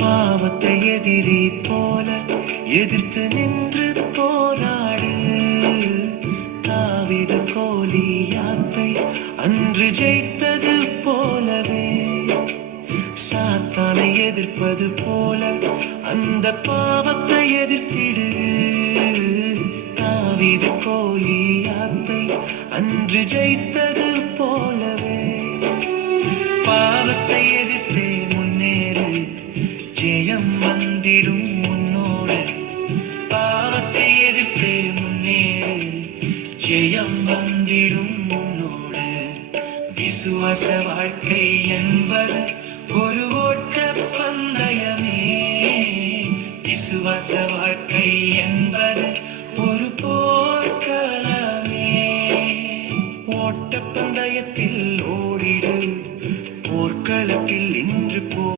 பாவத்தை எதிரி போல எதிர்த்து நின்று போராடு. தாவீது கோலியாத்தை அன்று ஜெயித்தது போலவே சாத்தானை எதிர்ப்பது போல அந்த பாவத்தை எதிர்த்திடு. தாவீது கோலியாத்தை அன்று ஜெயித்தது போலவே பாவத்தை எதிர்த்தே முன்னேறு, ஜெயம் வந்திடும் உன்னோடு. பாவத்தை எதிர்த்தே முன்னேறு, ஜெயம் வந்திடும் உன்னோடு. விசுவாச வாழ்க்கை என்பது ஒரு ஓட்ட பந்தயமே. விசுவாச வாழ்க்கை என்பது ஒரு போர்க்களமே. ஓட்ட பந்தயத்தில் ஓடிடு, போர்க்களத்தில் இன்று போ.